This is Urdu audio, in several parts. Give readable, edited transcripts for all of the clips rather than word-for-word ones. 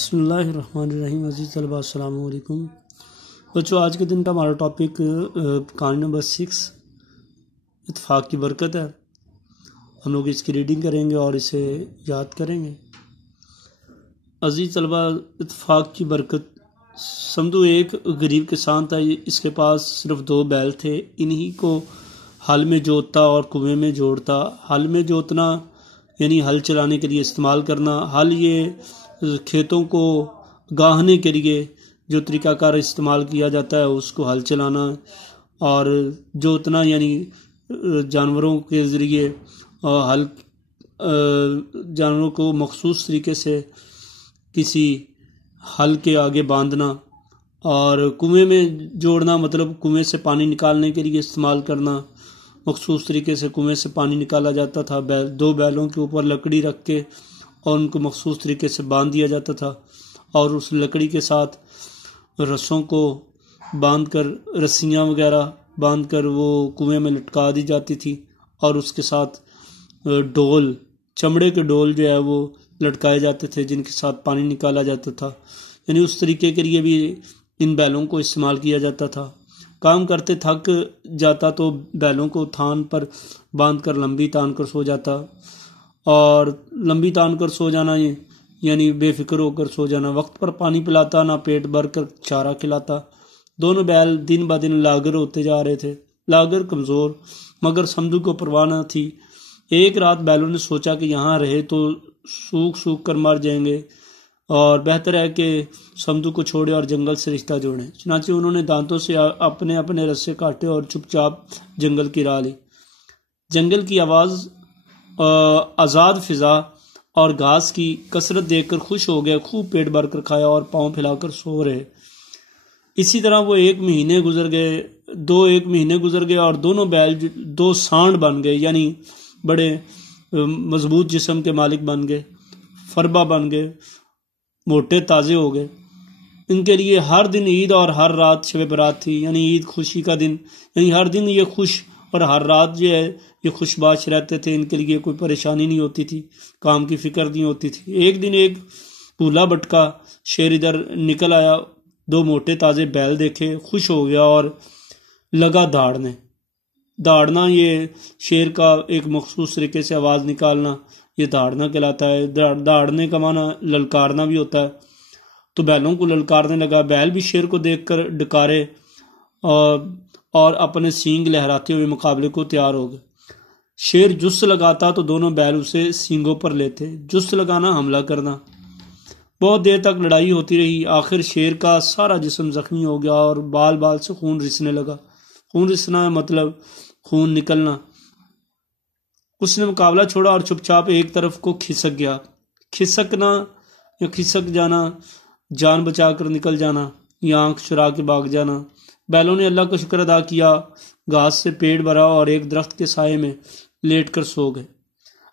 بسم اللہ الرحمن الرحیم۔ عزیز طلباء السلام علیکم بچوں، آج کے دن کا ہمارا ٹاپک کہانی نمبر 6 اتفاق کی برکت ہے۔ ہم لوگ اس کی ریڈنگ کریں گے اور اسے یاد کریں گے۔ عزیز طلباء، اتفاق کی برکت سمجھو ایک غریب کسان تھا، اس کے پاس صرف 2 بیل تھے۔ انہی کو ہل میں جوتتا اور کنویں میں جوڑتا۔ ہل میں جوتنا یعنی ہل چلانے کے لیے استعمال کرنا، ہل یہ کھیتوں کو گاہنے کے لیے جو طریقہ کار استعمال کیا جاتا ہے اس کو ہل چلانا، اور جوتنا یعنی جانوروں کے ذریعے ہل جانوروں کو مخصوص طریقے سے کسی ہل کے آگے باندھنا، اور کنویں میں جوڑنا مطلب کنویں سے پانی نکالنے کے لیے استعمال کرنا۔ مخصوص طریقے سے کنویں سے پانی نکالا جاتا تھا، 2 بیلوں کے اوپر لکڑی رکھ کے اور ان کو مخصوص طریقے سے باندھ دیا جاتا تھا، اور اس لکڑی کے ساتھ رسوں کو باندھ کر، رسیاں وغیرہ باندھ کر وہ کنویں میں لٹکا دی جاتی تھی، اور اس کے ساتھ ڈول، چمڑے کے ڈول جو ہے وہ لٹکائے جاتے تھے جن کے ساتھ پانی نکالا جاتا تھا۔ یعنی اس طریقے کے لیے بھی ان بیلوں کو استعمال کیا جاتا تھا۔ کام کرتے تھک جاتا تو بیلوں کو تھان پر باندھ کر لمبی تان کر سو جاتا، اور لمبی تان کر سو جانا یعنی بے فکر ہو کر سو جانا۔ وقت پر پانی پلاتا، نہ پیٹ بھر کر چارہ کھلاتا۔ دونوں بیل دن بہ دن لاغر ہوتے جا رہے تھے، لاغر، کمزور، مگر سمدو کو پرواہ نہ تھی۔ ایک رات بیلوں نے سوچا کہ یہاں رہے تو سوکھ کر مر جائیں گے، اور بہتر ہے کہ سمدو کو چھوڑے اور جنگل سے رشتہ جوڑیں۔ چنانچہ انہوں نے دانتوں سے اپنے رسے کاٹے اور چپ چاپ جنگل کی راہ لی۔ جنگل کی آواز، آزاد فضا اور گھاس کی کثرت دیکھ کر خوش ہو گئے، خوب پیٹ بھر کر کھایا اور پاؤں پھیلا کر سو رہے۔ اسی طرح وہ 1 مہینے گزر گئے اور دونوں بیل 2 سانڈ بن گئے، یعنی بڑے مضبوط جسم کے مالک بن گئے، فربا بن گئے، موٹے تازے ہو گئے۔ ان کے لیے ہر دن عید اور ہر رات شب برات تھی، یعنی عید خوشی کا دن، یعنی ہر دن یہ خوش اور ہر رات جو ہے یہ خوش باش رہتے تھے۔ ان کے لیے کوئی پریشانی نہیں ہوتی تھی، کام کی فکر نہیں ہوتی تھی۔ ایک دن ایک بھولا بٹکا شیر ادھر نکل آیا، 2 موٹے تازے بیل دیکھے، خوش ہو گیا اور لگا داڑنا یہ شیر کا ایک مخصوص طریقے سے آواز نکالنا، یہ داڑنا کہلاتا ہے۔ داڑنے کا معنی للکارنا بھی ہوتا ہے۔ تو بیلوں کو للکارنے لگا۔ بیل بھی شیر کو دیکھ کر ڈکارے اور اپنے سینگ لہراتے ہوئے مقابلے کو تیار ہو گئے۔ شیر جس لگاتا تو دونوں بیل اسے سینگوں پر لیتے۔ جس لگانا، حملہ کرنا۔ بہت دیر تک لڑائی ہوتی رہی۔ آخر شیر کا سارا جسم زخمی ہو گیا اور بال سے خون رسنے لگا۔ خون رسنا مطلب خون نکلنا۔ اس نے مقابلہ چھوڑا اور چپ چاپ ایک طرف کو کھسک گیا۔ کھسکنا یا کھسک جانا، جان بچا کر نکل جانا یا آنکھ چرا کے بھاگ جانا۔ بیلوں نے اللہ کا شکر ادا کیا، گھاس سے پیٹ بھرا اور ایک درخت کے سائے میں لیٹ کر سو گئے۔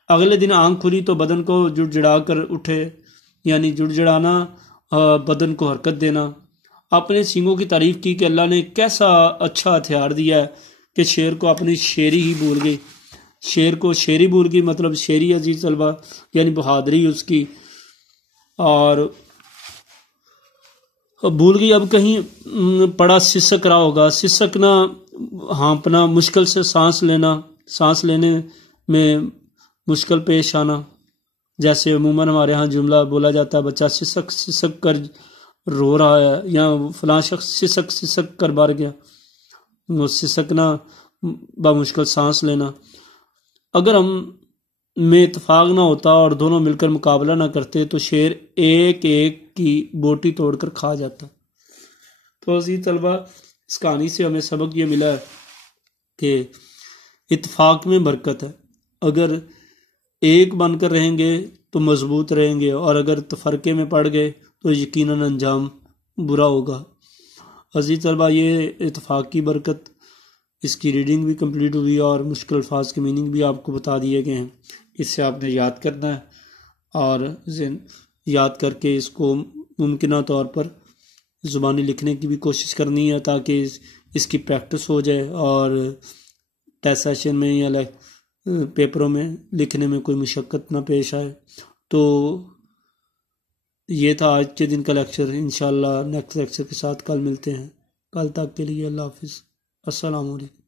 اگلے دن آنکھ کھلی تو بدن کو جڑجڑا کر اٹھے، یعنی جڑجڑانا، بدن کو حرکت دینا۔ اپنے سینگوں کی تعریف کی کہ اللہ نے کیسا اچھا ہتھیار دیا ہے کہ شیر کو اپنی شیری ہی بھول گئی۔ شیر کو شیری بھول گئی مطلب شیری، عزیز طلبہ، یعنی بہادری اس کی، اور بھول گئی۔ اب کہیں پڑا سسک رہا ہوگا۔ سسکنا، ہانپنا، مشکل سے سانس لینے میں مشکل پیش آنا۔ جیسے عموماً ہمارے ہاں جملہ بولا جاتا ہے، بچہ سسک کر رو رہا ہے، یا فلاں شخص سسک کر مر گیا۔ وہ سسکنا، بمشکل سانس لینا۔ اگر ہم میں اتفاق نہ ہوتا اور دونوں مل کر مقابلہ نہ کرتے تو شیر ایک کی بوٹی توڑ کر کھا جاتا۔ تو عزیز طلبہ، اس کہانی سے ہمیں سبق یہ ملا ہے کہ اتفاق میں برکت ہے۔ اگر ایک بن کر رہیں گے تو مضبوط رہیں گے، اور اگر تفرقے میں پڑ گئے تو یقیناً انجام برا ہوگا۔ عزیز طلبہ، یہ اتفاق کی برکت، اس کی ریڈنگ بھی کمپلیٹ ہوئی اور مشکل الفاظ کے میننگ بھی آپ کو بتا دیے گئے ہیں۔ اس سے آپ نے یاد کرنا ہے، اور یاد کر کے اس کو ممکنہ طور پر زبانی لکھنے کی بھی کوشش کرنی ہے، تاکہ اس کی پریکٹس ہو جائے اور ٹیسٹ سیشن میں یا پیپروں میں لکھنے میں کوئی مشقت نہ پیش آئے۔ تو یہ تھا آج کے دن کا لیکچر. انشاءاللہ نیکسٹ لیکچر کے ساتھ کل ملتے ہیں. کل تک کے لیے اللہ حافظ. السلام علیکم.